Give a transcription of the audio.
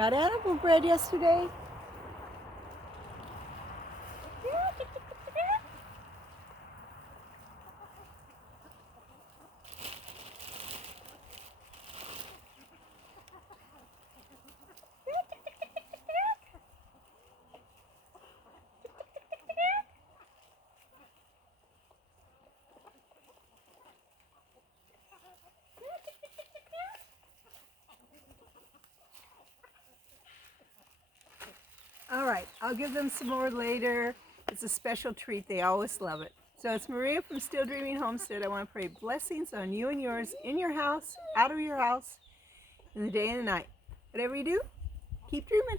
got edible bread yesterday. All right, I'll give them some more later. It's a special treat. They always love it. So it's Maria from Still Dreaming Homestead. I want to pray blessings on you and yours, in your house, out of your house, in the day and the night. Whatever you do, keep dreaming.